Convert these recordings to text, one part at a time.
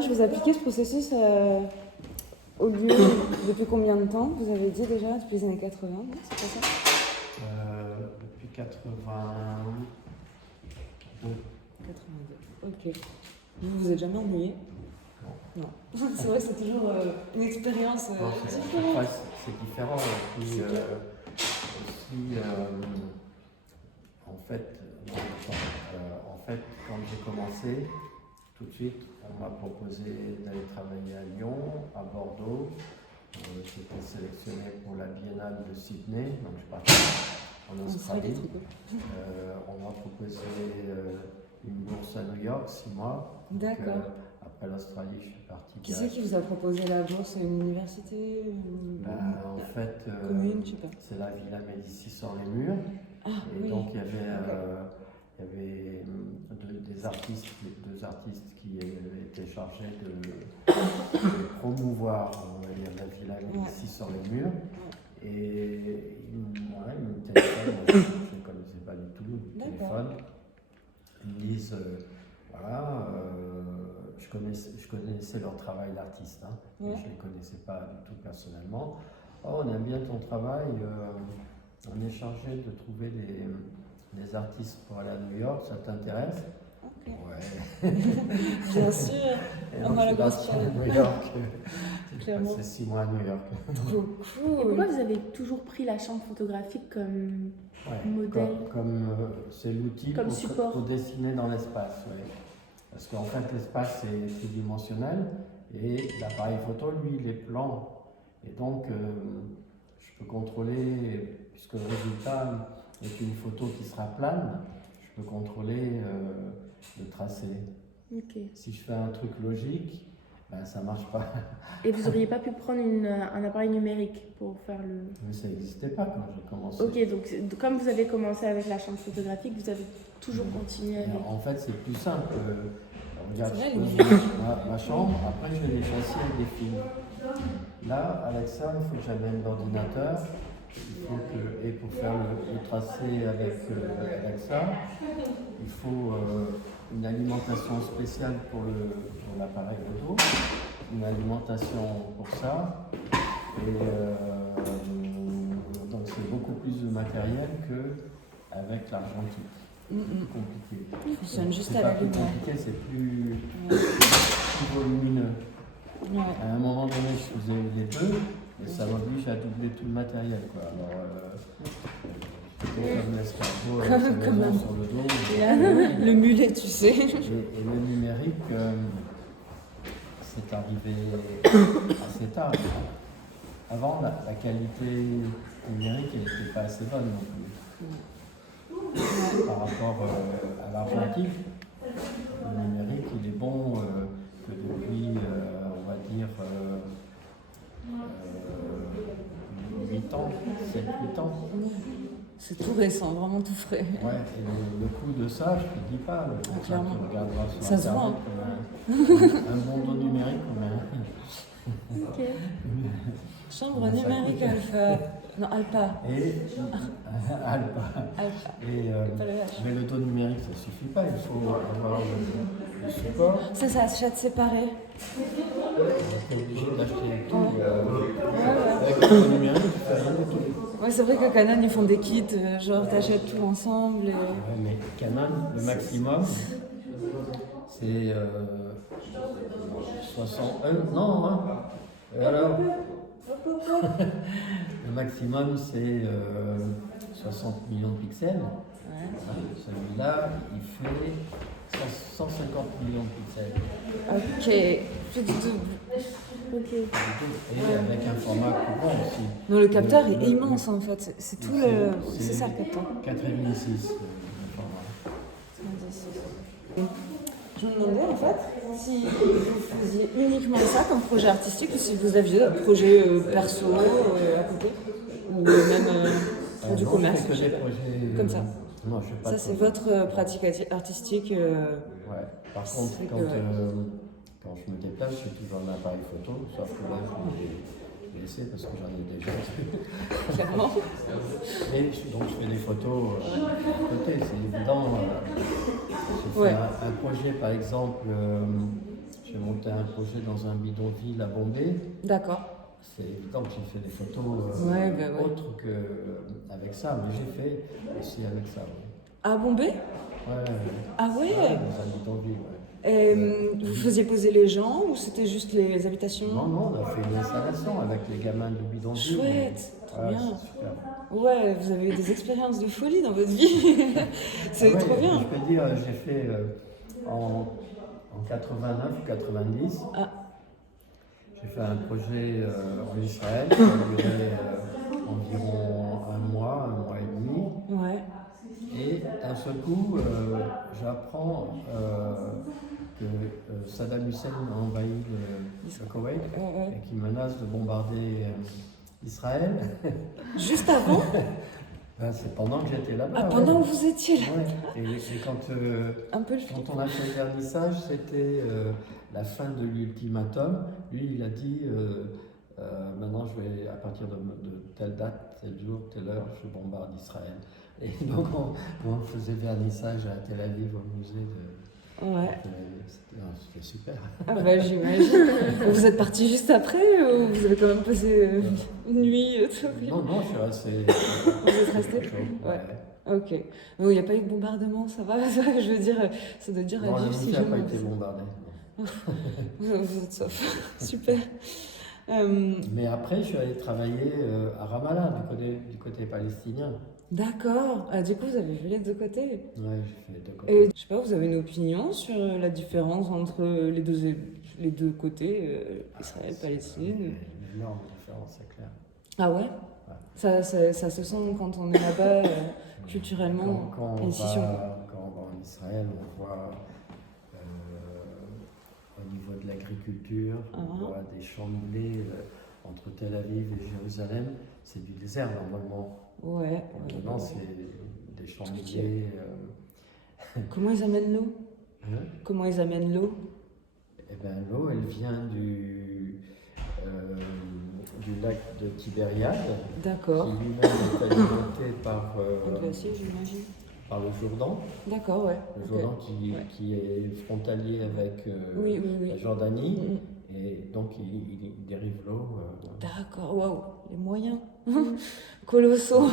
je vous appliquez ce processus au lieu depuis combien de temps? Vous avez dit déjà, depuis les années 80, non? C'est pas ça? Depuis 82. 82, ok. Vous vous êtes jamais ennuyé? Non. C'est vrai que c'est toujours une expérience Non, différente. après, c'est différent. Et puis, aussi, en fait, quand j'ai commencé, tout de suite, on m'a proposé d'aller travailler à Lyon, à Bordeaux. J'étais sélectionné pour la Biennale de Sydney, donc je partais en Australie. On m'a proposé une bourse à New York, 6 mois. D'accord. Après l'Australie, je suis parti. Qui c'est qui vous a proposé la bourse? Une université? En fait, commune, je sais pas. c'est la Villa Médicis sur les murs. Ah, Et oui. donc il y avait deux artistes qui étaient chargés de promouvoir la Villa Médicis sur les murs. Et ils me téléphonent, moi, je ne connaissais pas du tout le téléphone. Ils me disent je connaissais leur travail d'artiste, mais je ne les connaissais pas du tout personnellement. Oh, on aime bien ton travail, on est chargé de trouver des artistes pour aller à New York, ça t'intéresse? Okay. Ouais. Bien sûr, on a la grosse palette. New York, j'ai Clairement. passé 6 mois à New York. Trop Et cool. pourquoi vous avez toujours pris la chambre photographique comme modèle? C'est l'outil Comme support. pour dessiner dans l'espace. Ouais. Parce qu'en fait, l'espace est tridimensionnel et l'appareil photo, lui, il est plan. Et donc, je peux contrôler, puisque le résultat est une photo qui sera plane, je peux contrôler le tracé. Okay. Si je fais un truc logique, ben, ça ne marche pas. Et vous n'auriez pas pu prendre un appareil numérique pour faire le... Mais ça n'existait pas quand j'ai commencé. Ok, donc comme vous avez commencé avec la chambre photographique, vous avez toujours continué avec... En fait, c'est plus simple. Regarde, C'est vrai, je pose ma chambre, après je vais les chasser avec des films. Là, Alexa, il faut que j'amène l'ordinateur. Et pour faire le tracé avec Alexa, il faut une alimentation spéciale pour l'appareil photo, une alimentation pour ça. Et donc c'est beaucoup plus de matériel qu'avec l'argentique. C'est compliqué. Il fonctionne juste c'est à pas la plus lumière. compliqué, c'est plus volumineux. Ouais. À un moment donné, je faisais les deux, mais ça m'oblige à doubler tout le matériel. Quoi. Alors, comme l'escargot avec sa maison sur le dos. Le mulet, tu sais. Et le numérique, c'est arrivé assez tard. Avant, la qualité numérique n'était pas assez bonne non plus. Par rapport à l'argentique, le numérique, il est bon que depuis, on va dire, 8 ans, 7-8 ans. C'est tout récent, vraiment tout frais. Ouais, et le coût de ça, je ne te dis pas. Clairement. Tu regarderas sur Ça se Internet, voit. un bandeau numérique, Ok. Chambre numérique alpha. Non, alpha. Et Alpha. Alpha. Et, Pas le H. mais le dos numérique, ça ne suffit pas. Il faut avoir le support. Ça achète séparé. Tu es obligé d'acheter tout. Avec le dos numérique, tu fais rien du tout. Ouais, c'est vrai que Canon, ils font des kits, genre t'achètes tout ensemble. Et... Ouais, mais Canon, le maximum, c'est 60. Non, hein. Et alors le maximum, c'est 60 millions de pixels. Ouais. Celui-là, il fait 150 millions de pixels. Ok. Ok. Et avec un format plus grand aussi. Non, le capteur est immense en fait. C'est tout le. C'est ça le capteur. 4,5 le format. Je me demandais en fait si vous faisiez uniquement ça comme projet artistique ou si vous aviez un projet perso à côté ou même du Non, commerce. je fais que des projets Comme ça. Non, je fais pas Ça de c'est projet. votre pratique artistique. Ouais. Par contre, c'est quand que- je me déplace, j'ai toujours un appareil photo, sauf que là, je l'ai laissé parce que j'en ai déjà. Clairement. Et donc, je fais des photos à côté, c'est évident. J'ai fait Ouais. un projet, par exemple, j'ai monté un projet dans un bidonville à Bombay. D'accord. C'est évident que j'ai fait des photos Ouais, bah ouais. autres qu'avec ça, mais j'ai fait aussi avec ça. Ouais. À Bombay? Ouais, Ah ouais, ouais? dans un bidonville. Ouais. Vous faisiez poser les gens ou c'était juste les habitations? Non, non, on a fait une installation avec les gamins du bidonville. Chouette, trop Ouais, bien. c'est super. Ouais, vous avez eu des expériences de folie dans votre vie. C'est Ah ouais, trop bien. Je peux dire, j'ai fait en 89 ou 90, Ah, j'ai fait un projet en Israël qui a duré environ un mois et demi. ouais. Et d'un seul coup, j'apprends que Saddam Hussein a envahi le Koweït Ouais. et qu'il menace de bombarder Israël. Juste avant? Ben, c'est pendant que j'étais là-bas. Ah, ouais. pendant que vous étiez là? Ouais. Et Un peu le flip. quand on a fait le vernissage, c'était la fin de l'ultimatum. Lui, il a dit maintenant, je vais, à partir de telle date, tel jour, telle heure, je bombarde Israël. Et donc, on faisait vernissage à Tel Aviv, au musée de Ouais. Tel Aviv. C'était super. Ah bah j'imagine. Vous êtes parti juste après ou vous avez quand même passé une nuit tout Non, non, je suis resté. Vous êtes resté? Ouais. Ok. Il n'y a pas eu de bombardement, ça va? Je veux dire, ça doit dire Non, à le vivre si musée n'a pas jamais. été bombardé. non. Vous êtes sauf. Super. Mais après, je suis allé travailler à Ramallah, du côté palestinien. D'accord. Ah, du coup, vous avez vu les deux côtés. Ouais, j'ai fait les deux côtés. Et je sais pas, vous avez une opinion sur la différence entre les deux côtés, Israël, Palestine? Une énorme différence, c'est clair. Ah ouais? Ça se sent quand on est là-bas, culturellement, Quand il y a on une scission. quand on va en Israël, on voit au niveau de l'agriculture, on voit des champs de blé entre Tel Aviv et Jérusalem. C'est du désert normalement. Ouais. Maintenant, c'est des champs de blé. Comment ils amènent l'eau? Hein? Comment ils amènent l'eau? Eh bien, l'eau, elle vient du lac de Tibériade, D'accord. qui lui-même est alimenté par, Un glacier, j'imagine. par le Jourdain. D'accord, ouais. Le Ok. Jourdain qui est frontalier avec Oui. la Jordanie, Mm. et donc il dérive l'eau. D'accord, waouh, les moyens colossaux.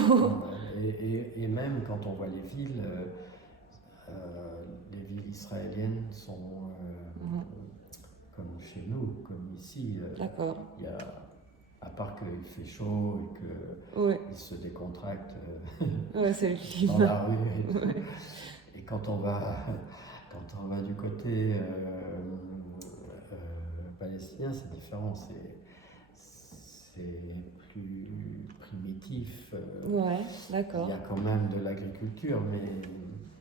Et même quand on voit les villes israéliennes sont comme chez nous, comme ici. D'accord. Il y a, à part qu'il fait chaud et qu'ils Ouais, se décontractent ouais, c'est le dans climat. la rue. Et quand on va du côté palestinien, c'est différent. C'est plus primitif. Ouais, Il d'accord. y a quand même de l'agriculture, mais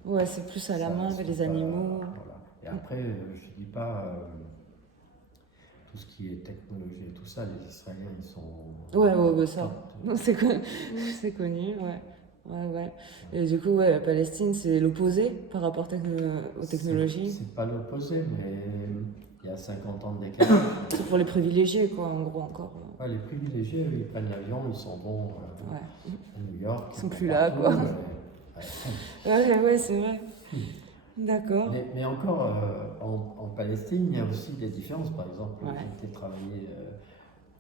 Ouais, c'est plus à la main avec les animaux. Voilà. Et après, je ne dis pas tout ce qui est technologie et tout ça, les Israéliens, ils sont. Ouais, bah ça. top. C'est connu, ouais. Et du coup, ouais, la Palestine, c'est l'opposé par rapport aux technologies. C'est pas l'opposé, mais il y a 50 ans d'écart. C'est pour les privilégiés, quoi, en gros, encore. Ouais, les privilégiés, eux, ils prennent l'avion, ils s'en vont Ouais. à New York. Ils sont plus là, quoi. Ouais, c'est vrai. D'accord. Mais encore, en Palestine, il y a aussi des différences. Par exemple, Ouais. j'ai été travailler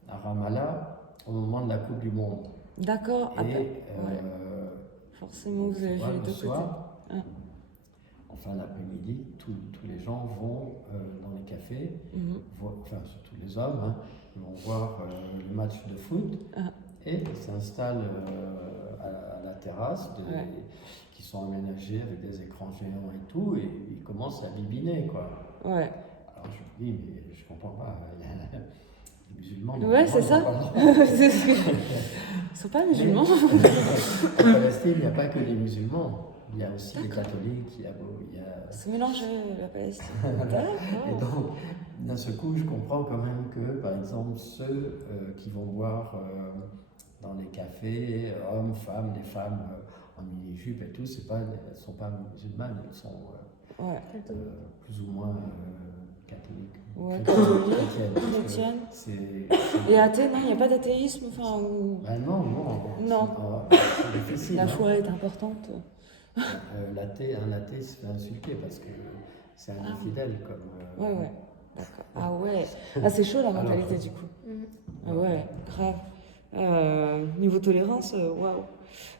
à Ramallah au moment de la Coupe du Monde. D'accord. Et Après, ouais. Forcément, vous avez vu les le deux soir, côtés. en fin d'après-midi, tous les gens vont dans les cafés, Mhm. enfin surtout les hommes, hein, ils vont voir le match de foot et ils s'installent à la terrasse Ouais. qui sont aménagés avec des écrans géants et tout, et ils commencent à bibiner, quoi. Ouais. Alors je me dis, mais je comprends pas, il y a les musulmans. Ouais, c'est ça. C'est ce que- Ils sont pas musulmans. En Palestine, il n'y a pas que les musulmans, il y a aussi les catholiques, il y a. Se mélanger la Palestine. Et D'accord. donc, d'un seul coup, je comprends quand même que, par exemple, ceux qui vont boire dans les cafés, hommes, femmes, les femmes en mini-jupe et tout, elles ne sont pas musulmanes, elles sont Ouais. plus ou moins catholiques. Ouais, chrétiennes, catholiques, parce que chrétiennes. c'est- Et athée, non, il n'y a pas d'athéisme. Enfin, Ben non. Non. C'est difficile. la hein. foi est importante. Un athée se fait insulter parce que c'est un infidèle. Comme, Ouais. D'accord. Ah ouais. Ah, c'est chaud la Alors, mentalité du coup. Mhm. Ah ouais, grave. Niveau tolérance, waouh.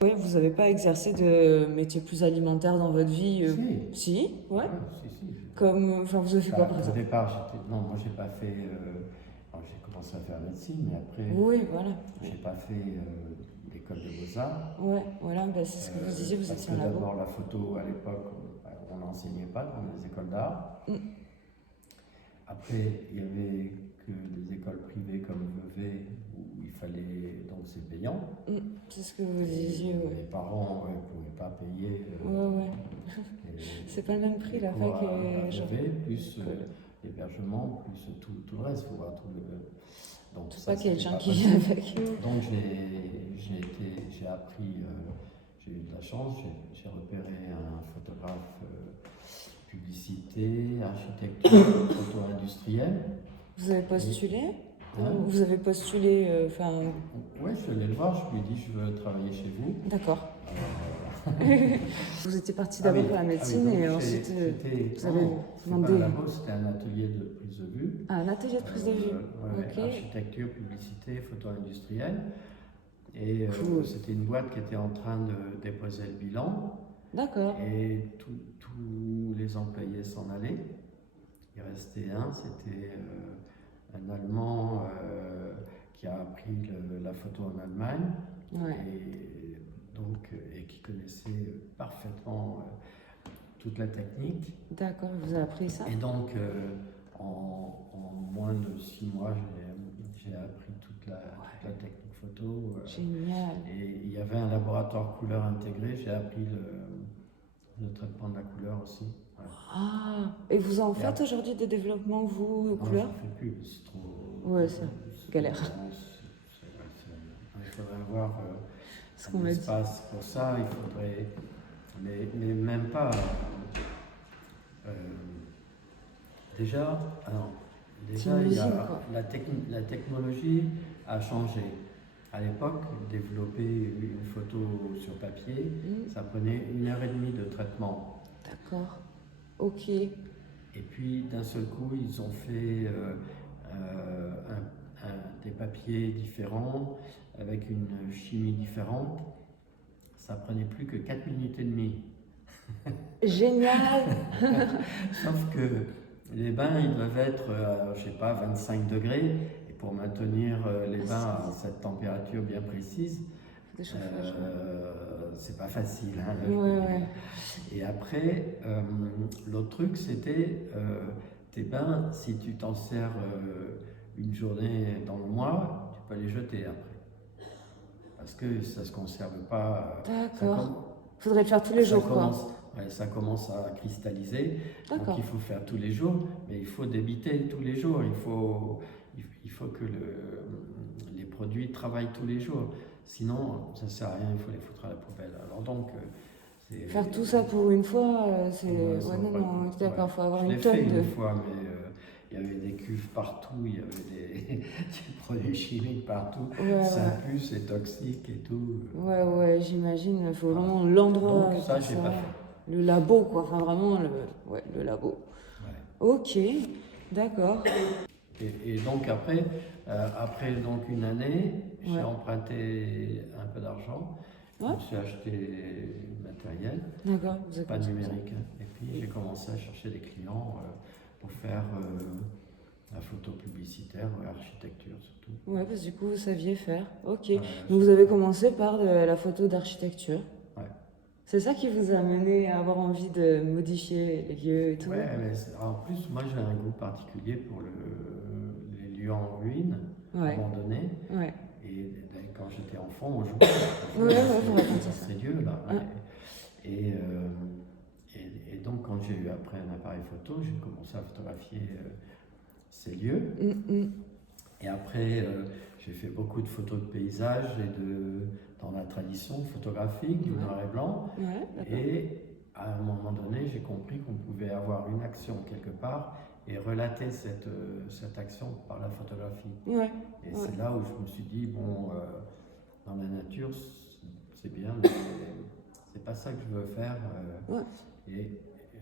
Ouais, vous n'avez pas exercé de métier plus alimentaire dans votre vie Si, ouais. Si. Comme, enfin, vous avez fait quoi par Au exemple? départ, non, moi j'ai pas fait. Alors, j'ai commencé à faire médecine, mais après, Oui, voilà. j'ai pas fait l'école de beaux-arts. Ouais, voilà, bah, c'est ce que vous disiez, vous Parce étiez que en labo. d'abord, la photo à l'époque, on n'enseignait pas dans les écoles d'art. Mm. Après, il y avait que des écoles privées comme Vevey où il fallait, donc c'est payant. C'est ce que vous disiez, Et ouais. mes parents ne pouvaient pas payer. Ouais. les- C'est pas le même prix, la les fac cours à et genre. Vevey, plus l'hébergement, plus tout le reste. Faut voir tout le, donc C'est ça, pas c'était quelqu'un pas qui possible. vient avec. Donc j'ai appris, j'ai eu de la chance, j'ai repéré un photographe publicité, architecture, photo industrielle. Vous avez postulé? Hein? Vous avez postulé, enfin. Ouais, je suis allé le voir, je lui ai dit je veux travailler chez vous. D'accord. Alors, Vous étiez parti d'abord pour la médecine donc et ensuite vous avez c'était demandé. pas un labo, c'était un atelier de prise de vue. Ah, un atelier de prise de vue. Ouais, Ok. architecture, publicité, photo industrielle. Et Cool. c'était une boîte qui était en train de déposer le bilan. D'accord. Et tous les employés s'en allaient. Il restait un, c'était un Allemand qui a appris la photo en Allemagne Ouais. et qui connaissait parfaitement toute la technique. D'accord, vous avez appris ça? Et donc, en moins de 6 mois, j'ai appris toute la technique photo. Génial. Et il y avait un laboratoire couleur intégré, j'ai appris le traitement de la couleur aussi. Voilà. Ah, et vous en faites aujourd'hui des développements, vous, Non, couleurs? je ne fais plus, c'est trop. Ouais, c'est galère. Il faudrait avoir Ce qu'on un m'a dit. espace pour ça, il faudrait. Mais même pas. Déjà, il y a, usine, quoi. la technologie a changé. À l'époque, développer une photo sur papier, ça prenait 1h30 de traitement. D'accord. Ok. Et puis d'un seul coup, ils ont fait des papiers différents, avec une chimie différente. Ça prenait plus que 4 minutes et demie. Génial. Sauf que les bains, ils doivent être, je sais pas, 25 degrés. Et pour maintenir les bains à cette température bien précise, Des chauffages. c'est pas facile. Hein, Ouais. Et après, l'autre truc, c'était tes bains, si tu t'en sers une journée dans le mois, tu peux les jeter après. Parce que ça ne se conserve pas. D'accord. Faudrait le faire tous les jours, quoi. Ça commence à cristalliser. D'accord. Donc il faut faire tous les jours, mais il faut débiter tous les jours. Il faut que les produits travaillent tous les jours. Sinon, ça ne sert à rien, il faut les foutre à la poubelle. Alors donc, faire tout ça pour une fois, c'est. Ouais, ça vaut pas le coup. D'accord, il faut avoir Je une l'ai fait tonne de. une fois, mais il y avait des cuves partout, il y avait des produits chimiques partout. Ça pue, c'est toxique et tout. Ouais, j'imagine. Il faut vraiment l'endroit. Donc ça, j'ai pas fait. Le labo, quoi. Enfin, vraiment, le labo. Ouais. Ok, d'accord. Et donc après donc une année, j'ai emprunté un peu d'argent. Je me suis acheté du matériel, D'accord, vous avez pas numérique. Et puis j'ai commencé à chercher des clients pour faire la photo publicitaire, architecture surtout. Ouais, parce que du coup, vous saviez faire. Ok. Ouais, Donc, vous avez commencé par la photo d'architecture. Ouais. C'est ça qui vous a amené à avoir envie de modifier les lieux et tout? Ouais, mais en plus, moi j'ai un goût particulier pour les lieux en ruine, abandonnés. Ouais. Et quand j'étais enfant, on jouait vous racontez ça. ces lieux-là. Et donc, quand j'ai eu après un appareil photo, j'ai commencé à photographier ces lieux. Et après, j'ai fait beaucoup de photos de paysages dans la tradition photographique, du noir et blanc. Et à un moment donné, j'ai compris qu'on pouvait avoir une action quelque part et relater cette action par la photographie. Et c'est là où je me suis dit, bon, dans la nature, c'est bien, mais c'est pas ça que je veux faire. Et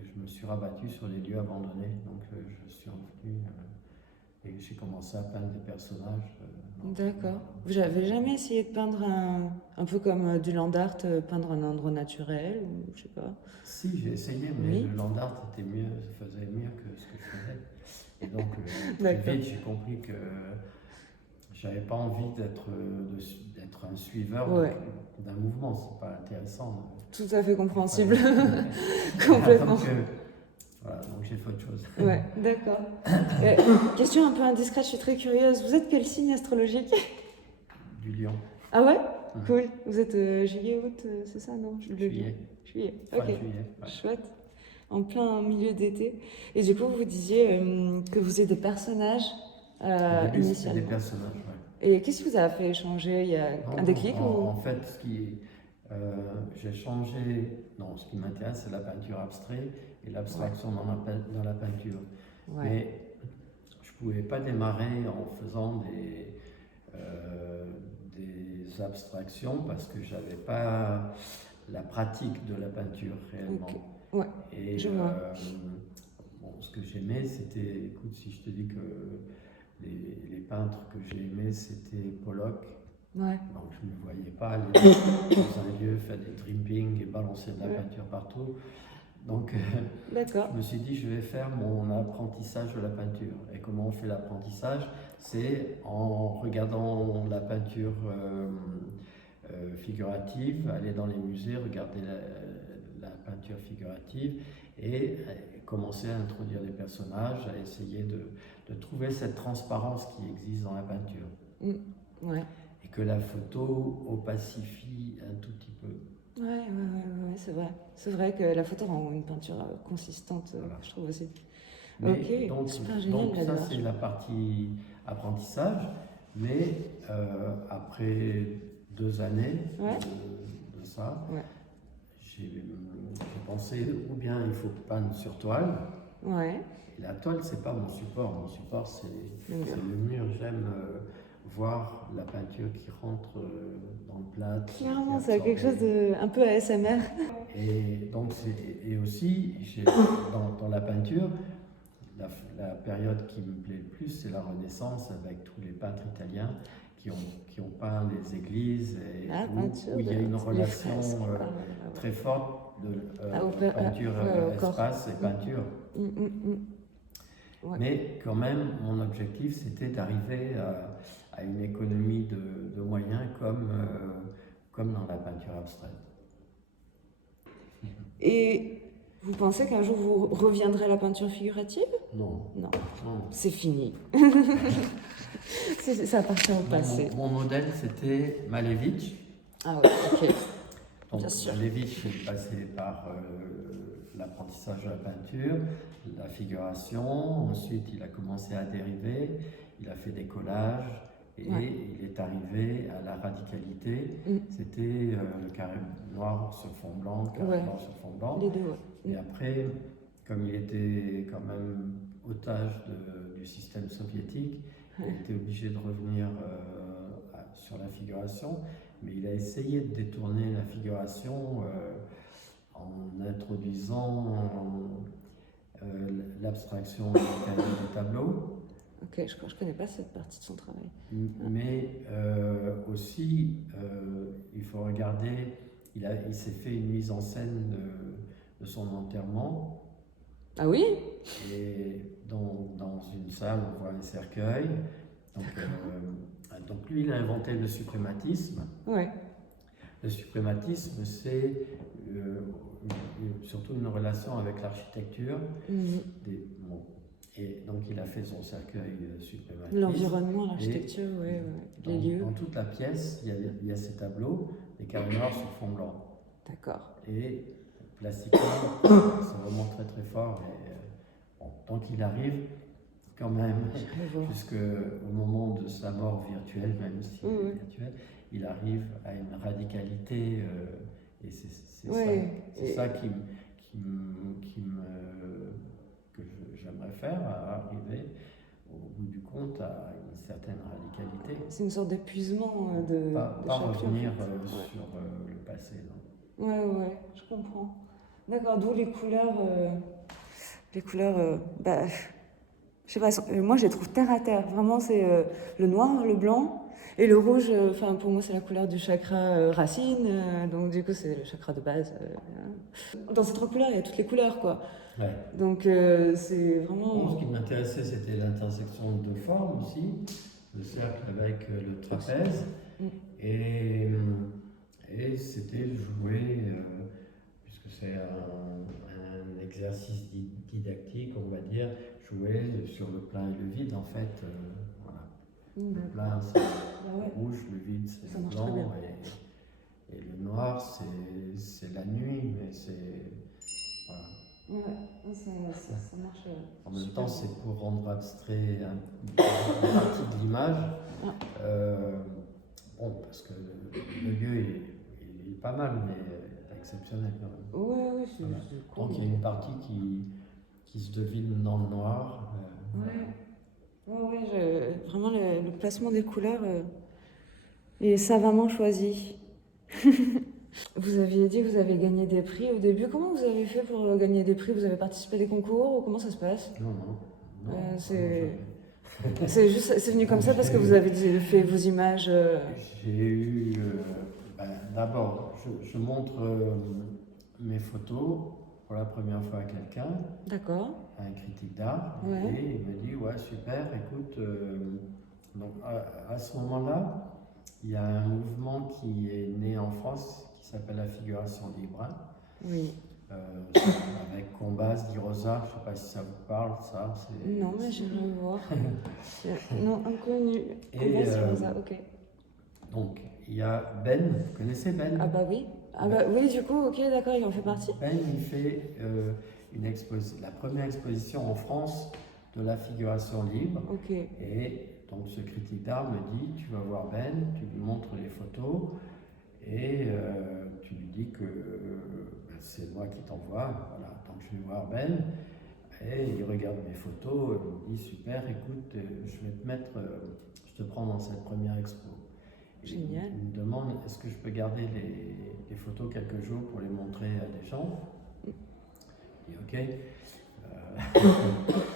je me suis rabattu sur les lieux abandonnés. Donc je suis revenu et j'ai commencé à peindre des personnages. D'accord. Vous n'avez jamais essayé de peindre un peu comme du land art, peindre un endroit naturel ou je sais pas? Si, j'ai essayé, mais Oui. le land art était mieux, faisait mieux que ce que je faisais. Et donc, très D'accord. vite, j'ai compris que j'avais pas envie d'être un suiveur Ouais. d'un mouvement. C'est pas intéressant. Tout à fait compréhensible. Ouais. Complètement. Donc, voilà, donc j'ai fait autre chose. Ouais, d'accord. Question un peu indiscrète, je suis très curieuse. Vous êtes quel signe astrologique? Du lion. Ah ouais? Mhm. Cool. Vous êtes juillet, août, c'est ça, non? Juillet. Juillet. Fin Ok. juillet. Ouais. Chouette. En plein milieu d'été. Et du coup, vous disiez que vous êtes des personnages Au début, c'était des initialement. personnages. Ouais. Et qu'est-ce qui vous a fait changer? Il y a Non, un déclic ou... en fait, j'ai changé. Non, ce qui m'intéresse, c'est la peinture abstraite et l'abstraction dans la peinture. Ouais. Mais je ne pouvais pas démarrer en faisant des abstractions parce que je n'avais pas la pratique de la peinture réellement. Ok. Ouais, Et je vois. bon, ce que j'aimais, c'était, écoute, si je te dis que les peintres que j'ai aimés, c'était Pollock. Ouais. Donc je ne me voyais pas aller dans un lieu, faire des drippings et balancer de la Ouais. peinture partout. Donc D'accord. je me suis dit, je vais faire mon apprentissage de la peinture. Et comment on fait l'apprentissage? C'est en regardant la peinture figurative, aller dans les musées, regarder la peinture figurative et commencer à introduire des personnages, à essayer de trouver cette transparence qui existe dans la peinture. Ouais. Et que la photo opacifie un tout petit peu. Ouais, c'est vrai. C'est vrai que la photo rend une peinture consistante, Voilà. je trouve aussi. Mais Ok, donc, super génial donc la ça démarche. c'est la partie apprentissage, mais après 2 années Ouais. de ça, Ouais. j'ai pensé ou bien il faut peindre sur toile, Ouais. et la toile c'est pas mon support c'est Le mur. le mur, j'aime voir la peinture qui rentre dans le plat. Clairement, c'est quelque chose de un peu ASMR. Et donc, et aussi, dans la peinture, la période qui me plaît le plus, c'est la Renaissance avec tous les peintres italiens qui ont peint les églises et La peinture où il y a une les relation fresques. très forte de peinture au corps. espace et peinture. Ouais. Mais quand même, mon objectif, c'était d'arriver à une économie de moyens comme dans la peinture abstraite. Et vous pensez qu'un jour vous reviendrez à la peinture figurative? Non. Non, Non. c'est fini. Ça appartient au passé. Mon modèle, c'était Malevich. Ah ouais, ok. Donc, Bien sûr. Malevich est passé par l'apprentissage de la peinture, la figuration. Ensuite, il a commencé à dériver. Il a fait des collages. Et il est arrivé à la radicalité. C'était le carré noir sur fond blanc, le carré noir sur fond blanc. Les deux, ouais. Et après, comme il était quand même otage du système soviétique, il était obligé de revenir sur la figuration, mais il a essayé de détourner la figuration en introduisant l'abstraction des tableaux. Ok, je ne connais pas cette partie de son travail. Mais aussi, il faut regarder, il s'est fait une mise en scène de son enterrement. Ah oui? Et dans une salle, on voit les cercueils. Donc lui, il a inventé le suprématisme. Ouais. Le suprématisme, c'est surtout une relation avec l'architecture. Et donc il a fait son cercueil suprématiste. L'environnement, l'architecture, les lieux. Dans toute la pièce, il y a ces tableaux, des carrés noirs sur fond blanc. D'accord. Et plastiquement, c'est vraiment très très fort. Et, donc il arrive quand même, jusqu'au moment de sa mort virtuelle, même si elle est virtuelle, il arrive à une radicalité. Et c'est ça que j'aimerais faire, à arriver au bout du compte à une certaine radicalité. C'est une sorte d'épuisement de pas chaque revenir en fait. sur le passé. Non. Ouais, je comprends. D'accord, d'où les couleurs. Bah, je sais pas, moi je les trouve terre à terre. Vraiment, c'est le noir, le blanc et le rouge. Enfin, pour moi, c'est la couleur du chakra racine. Donc, du coup, c'est le chakra de base. Dans ces trois couleurs, il y a toutes les couleurs, quoi. Ouais. Donc, c'est vraiment. Bon, ce qui m'intéressait, c'était l'intersection de formes aussi, le cercle avec le trapèze. Mm. Et c'était jouer, puisque c'est un exercice didactique, on va dire, jouer sur le plein et le vide, en fait. Voilà. Le plein, c'est le rouge, le vide, c'est Ça le marche très blanc, bien. et le noir, c'est la nuit, mais c'est. Voilà. Ouais, ça marche. En même super temps, bien. c'est pour rendre abstrait une partie de l'image. Bon, parce que le lieu est pas mal, mais exceptionnel quand même. Ouais, Voilà. c'est cool. Donc il y a une partie qui se devine dans le noir. Vraiment le placement des couleurs est savamment choisi. Vous aviez dit que vous avez gagné des prix au début. Comment vous avez fait pour gagner des prix? Vous avez participé à des concours ou comment ça se passe? Non. C'est venu comme ça parce que vous avez fait vos images. J'ai eu. D'abord, je montre mes photos pour la première fois à quelqu'un, D'accord. à un critique d'art, Ouais. et il me dit ouais, super, écoute. Donc à ce moment-là, il y a un mouvement qui est né en France qui s'appelle la figuration libre. Oui. Avec Combas, Di Rosa, je ne sais pas si ça vous parle, ça. Non, mais j'aimerais voir. Non, inconnu. Ok. Donc, il y a Ben, vous connaissez Ben? Ah bah oui. Ah bah oui, du coup, ok, d'accord, il en fait partie. Ben, il fait la première exposition en France de la figuration libre. Ok. Et donc, ce critique d'art me dit, tu vas voir Ben, tu lui montres les photos et tu lui dis que c'est moi qui t'envoie. Voilà. Donc, je vais voir Ben. Et il regarde mes photos, il me dit super, écoute, je vais te mettre, je te prends dans cette première expo. Génial. Il me demande est-ce que je peux garder les photos quelques jours pour les montrer à des gens. Et ok.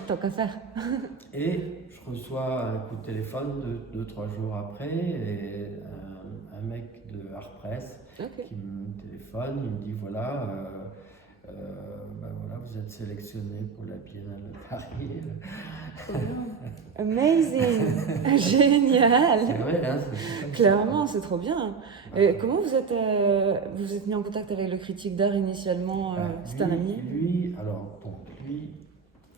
Tant qu'à faire. Et je reçois un coup de téléphone 2-3 jours après, et un mec de Artpress qui me téléphone, il me dit voilà. Voilà, vous êtes sélectionné pour la Biennale de Paris. Amazing. Génial. C'est vrai, hein, Clairement, c'est trop bien. Et comment vous êtes mis en contact avec le critique d'art initialement? C'est un ami? Lui,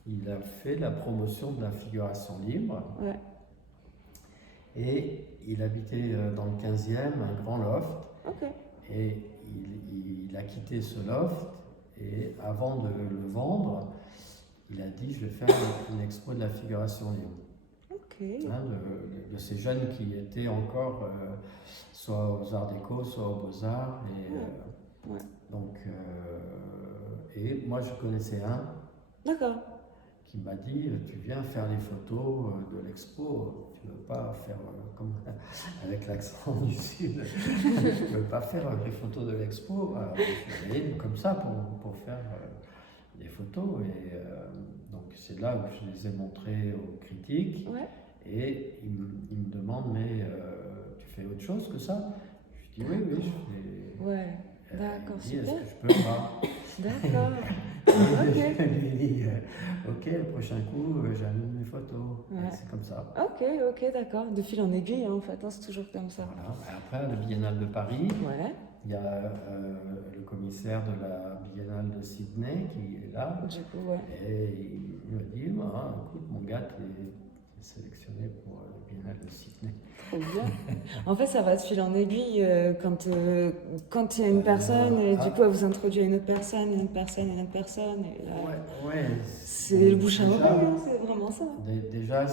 il a fait la promotion de la figuration libre. Ouais. Et il habitait dans le 15e, un grand loft. Ok. Et il a quitté ce loft. Et avant de le vendre, il a dit je vais faire une expo de la figuration libre. Ok. Hein, de ces jeunes qui étaient encore soit aux Arts Déco, soit aux Beaux-Arts. Ouais. Donc, et moi je connaissais un. D'accord. Qui m'a dit tu viens faire les photos de l'expo, tu ne veux pas faire comme avec l'accent du Sud, tu ne veux pas faire les photos de l'expo. Je suis allé comme ça pour faire des photos. Et donc c'est là où je les ai montrées aux critiques. Ouais. Et il me demande mais tu fais autre chose que ça? Je dis oui, je fais. Ouais. D'accord, il me dit, est-ce que je peux pas? D'accord. Je lui dis, ok, le prochain coup, j'allume mes photos. Ouais. C'est comme ça. Ok, d'accord. De fil en aiguille, hein, en fait, c'est toujours comme ça. Voilà. Après, à la Biennale de Paris, il y a le commissaire de la Biennale de Sydney qui est là. Du coup, et il me dit, écoute, mon gars, tu es sélectionné pour la Biennale de Sydney. Trop bien. En fait, ça va de fil en aiguille quand il y a une personne et du coup, elle vous introduit à une autre personne, une autre personne, une autre personne. Et là, c'est le bouche à oreille, c'est vraiment ça. Déjà,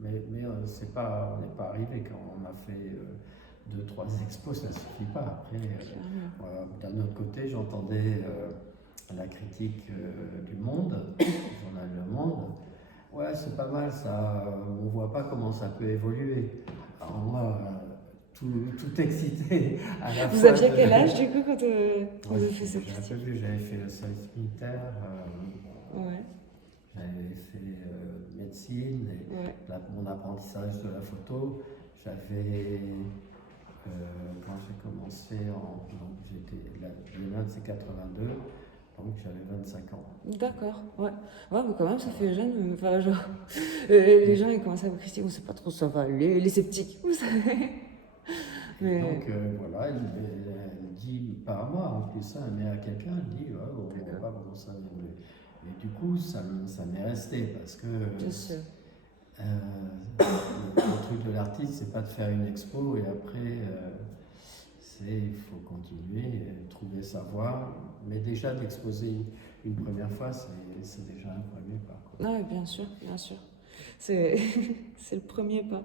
mais c'est pas, on n'est pas arrivé quand on a fait 2-3 expos, ça ne suffit pas. Après, d'un autre côté, j'entendais la critique du Monde, du journal Le Monde. Ouais, c'est pas mal ça, on voit pas comment ça peut évoluer. Alors moi, tout excité à la Vous fois. aviez quel âge du coup quand vous Ouais, avez fait cette j'ai un question? peu vu, j'avais fait le service militaire, Ouais, j'avais fait médecine, et ouais. mon apprentissage de la photo. J'avais, quand j'ai commencé, donc le 9 c'est 82, donc j'avais 25 ans. D'accord, ouais. Ouais, mais quand même, ça fait jeune. Enfin, genre, les gens, ils commencent à vous critiquer, c'est pas trop ça va, les sceptiques, vous savez. Mais, Donc voilà, elle dit, pas à moi en plus, hein, mais à quelqu'un, elle dit, ouais, on ne voit pas comment ça vient. Et du coup, ça m'est resté parce que bien sûr. le truc de l'artiste, c'est pas de faire une expo et après, il faut continuer, et trouver sa voie. Mais déjà d'exposer une première fois, c'est déjà un premier pas, quoi. Ah oui, bien sûr, bien sûr. C'est c'est le premier pas.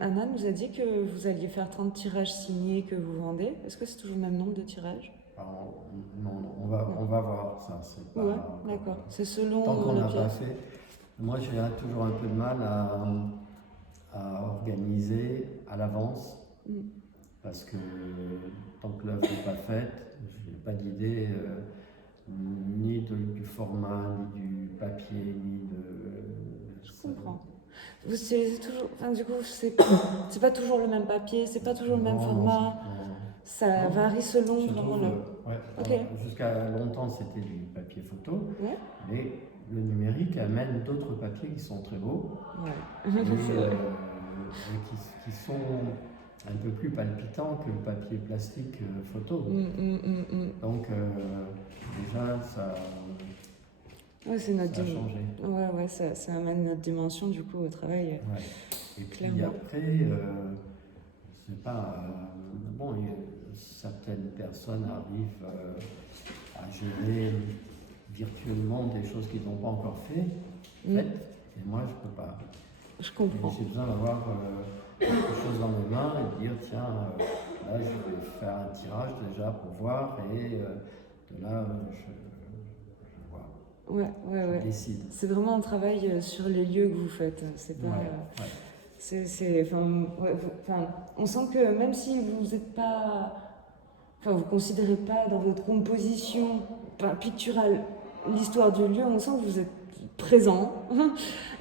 Anna nous a dit que vous alliez faire 30 tirages signés que vous vendez. Est-ce que c'est toujours le même nombre de tirages? Alors, non, on va voir ça. C'est pas Ouais, encore- d'accord. C'est selon Tant qu'on la n'a pas pièce. fait. Moi, j'ai toujours un peu de mal à organiser à l'avance Mm. parce que tant que l'œuvre n'est pas faite, je n'ai pas d'idée ni du format, ni du papier, ni de. Je comprends. Vous utilisez toujours. Enfin, du coup, c'est pas toujours le même papier, c'est pas toujours le même Non, format. non. Ça Non, varie selon Je vraiment trouve, le. ouais, Ok. alors, jusqu'à longtemps, c'était du papier photo, Ouais. mais le numérique amène d'autres papiers qui sont très beaux. Ouais. Et, C'est vrai. qui sont un peu plus palpitants que le papier plastique photo. Donc déjà, ça Ouais, c'est notre a changé. Ouais, ça amène notre dimension du coup au travail. Ouais. Et puis Clairement. après, je sais pas, bon, certaines personnes arrivent à gérer virtuellement des choses qu'ils n'ont pas encore faites, et moi je peux pas. Je comprends. J'ai besoin d'avoir quelque chose dans mes mains et de dire tiens, là je vais faire un tirage déjà pour voir et de là je vois, je décide. C'est vraiment un travail sur les lieux que vous faites. C'est pas. On sent que même si vous n'êtes pas. Enfin, vous ne considérez pas dans votre composition picturale l'histoire du lieu, on sent que vous êtes présent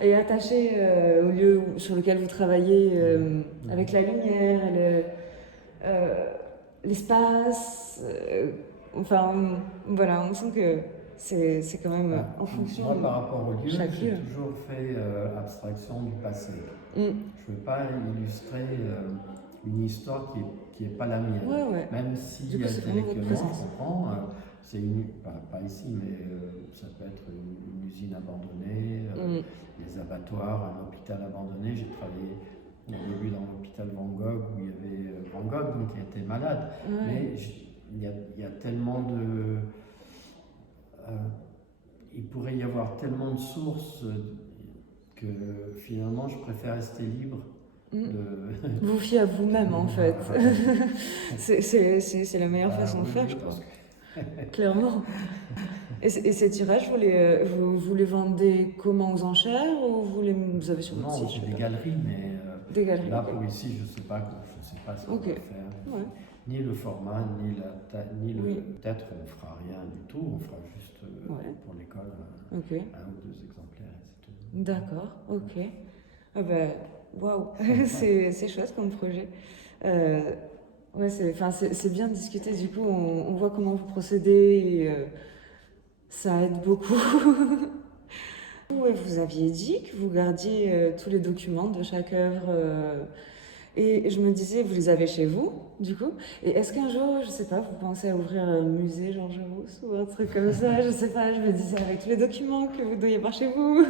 et attaché au lieu sur lequel vous travaillez avec la lumière, l'espace. Enfin, voilà, on sent que c'est quand même en fonction moi, par rapport au lieu, chaque j'ai lieu. toujours fait abstraction du passé. Je ne veux pas illustrer une histoire qui est pas la mienne. Même si intellectuellement, je comprends, c'est pas ici, mais ça peut être une usine abandonnée, des abattoirs, un hôpital abandonné. J'ai travaillé au début dans l'hôpital Van Gogh où il y avait Van Gogh, donc il était malade. Mais il y a tellement de... il pourrait y avoir tellement de sources que finalement je préfère rester libre. Vous fiez à vous-même en fait. C'est la meilleure façon de faire, je pense. Clairement. Et ces tirages, vous les vendez comment, aux enchères ou vous avez sur votre site? Non, c'est des galeries, mais des galeries, là pour ici, je ne sais pas ce qu'on va faire. Ni le format, ni la taille, ni le. Peut-être on ne fera rien du tout, on fera juste pour l'école un ou deux exemplaires et c'est tout. D'accord, ok. Ah ben, waouh, c'est chouette comme projet. C'est bien de discuter, du coup, on voit comment vous procédez et ça aide beaucoup. Vous aviez dit que vous gardiez tous les documents de chaque œuvre. Et je me disais, vous les avez chez vous, du coup. Et est-ce qu'un jour, je sais pas, vous pensez à ouvrir un musée Georges Rousse ou un truc comme ça? Je sais pas, je me disais avec tous les documents que vous doyez voir chez vous.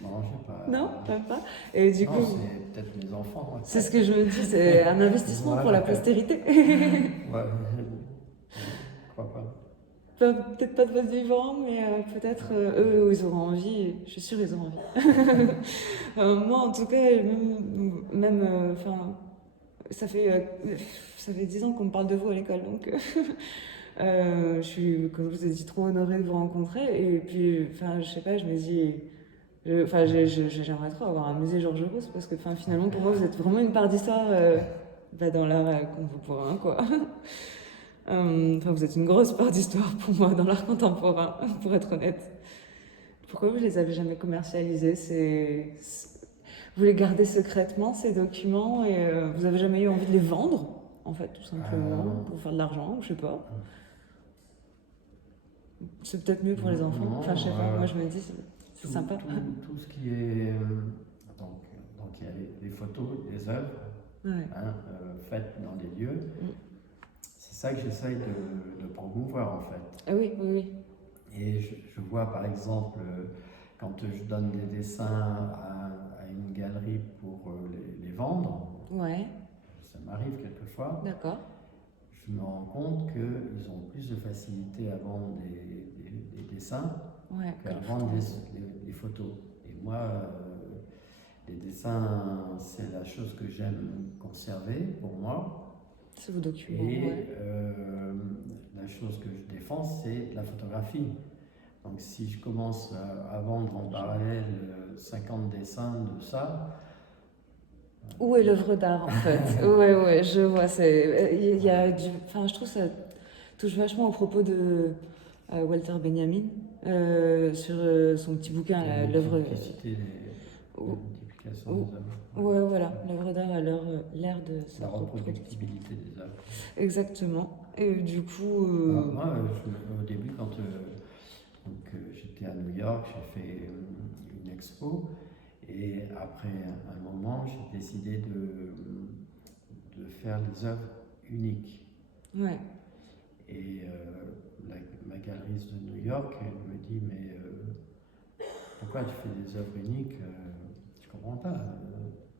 Non, je sais pas. Non, même pas. Et du coup, c'est peut-être mes enfants. Ouais. C'est ce que je me dis, c'est un investissement pour la postérité. Ouais, je crois pas. Peut-être pas de votre vivant, mais peut-être eux, ils auront envie. Je suis sûre, ils auront envie. Moi, en tout cas, ça fait 10 ans qu'on me parle de vous à l'école, donc je suis, comme je vous ai dit, trop honorée de vous rencontrer. Et puis, je sais pas, je me dis, Enfin, j'aimerais trop avoir un musée Georges Rousse parce que finalement, pour moi, vous êtes vraiment une part d'histoire dans l'art contemporain, quoi. Vous êtes une grosse part d'histoire pour moi dans l'art contemporain, pour être honnête. Pourquoi vous les avez jamais commercialisés? Vous les gardez secrètement, ces documents, et vous avez jamais eu envie de les vendre, en fait, tout simplement, pour faire de l'argent, je sais pas. C'est peut-être mieux pour les enfants. Non, Enfin, je sais pas, moi je me dis, c'est tout, sympa. tout ce qui est. Donc il y a les photos, les œuvres Ouais. faites dans les lieux. C'est ça que j'essaye de promouvoir en fait. Ah oui, oui, oui. Et je vois par exemple, quand je donne des dessins à une galerie pour les vendre, Ouais, ça m'arrive quelquefois, d'accord. je me rends compte qu'ils ont plus de facilité à vendre des dessins Ouais, qu'à vendre les photos. Et moi, les dessins, c'est la chose que j'aime conserver pour moi. C'est vos documents, Et ouais. la chose que je défends, c'est la photographie. Donc si je commence à vendre en parallèle 50 dessins de ça... Où est l'œuvre d'art en fait? Ouais, ouais, je vois. Il y a je trouve que ça touche vachement au propos de Walter Benjamin sur son petit bouquin, la l'œuvre. multiplicité, la multiplication des œuvres. Ouais, voilà, l'œuvre d'art à l'ère de sa La reproduction. reproductibilité des œuvres. Exactement. Et du coup. Moi, au début, quand j'étais à New York, j'ai fait une expo. Et après un moment, j'ai décidé de faire des œuvres uniques. Ouais. Et ma galeriste de New York, elle me dit, mais pourquoi tu fais des œuvres uniques? Je comprends pas.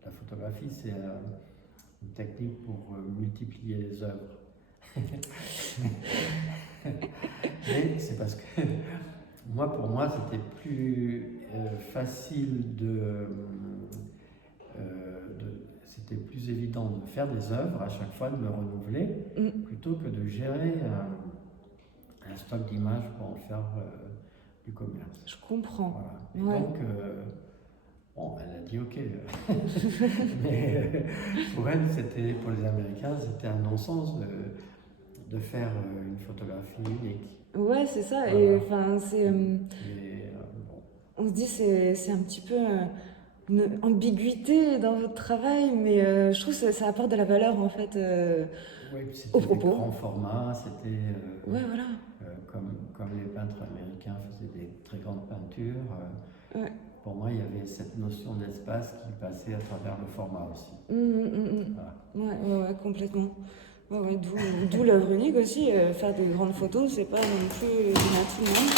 La photographie, c'est une technique pour multiplier les œuvres. Mais c'est parce que pour moi, c'était plus facile c'était plus évident de faire des œuvres à chaque fois, de me renouveler, plutôt que de gérer un stock d'images pour en faire du commerce. Je comprends. Voilà. Et donc, elle a dit ok. Mais pour elle, pour les Américains, c'était un non-sens de faire une photographie unique. Ouais, c'est ça. Voilà. Et on se dit c'est un petit peu une ambiguïté dans votre travail, mais je trouve que ça apporte de la valeur en fait oui, au c'était propos. Des grands formats, c'était ouais, voilà. Comme les peintres américains faisaient des très grandes peintures. Ouais. Pour moi, il y avait cette notion d'espace qui passait à travers le format aussi. Voilà. Ouais, complètement. Ouais, d'où l'œuvre unique aussi. Faire des grandes photos, c'est pas non plus donné à tout le monde.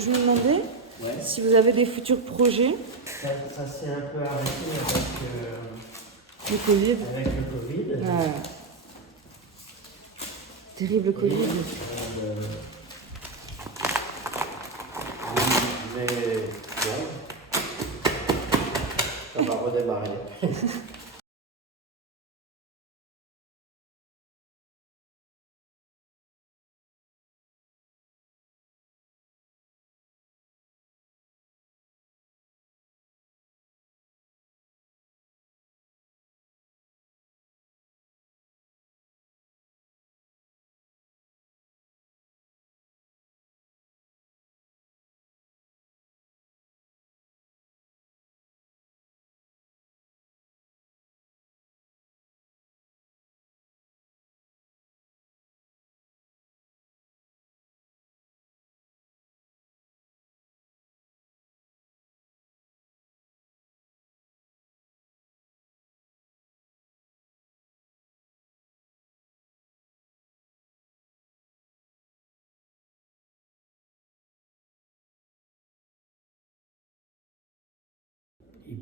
Je me demandais si vous avez des futurs projets. Ça s'est un peu arrêté Le Covid. avec le Covid. Ouais. Terrible Covid. Mais bon, ça va redémarrer.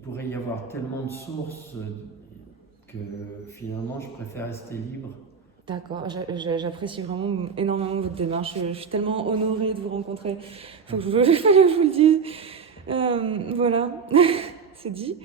pourrait y avoir tellement de sources que finalement je préfère rester libre. D'accord, j'apprécie vraiment énormément votre démarche. Je suis tellement honorée de vous rencontrer. Il fallait que je vous le dise. Voilà, c'est dit.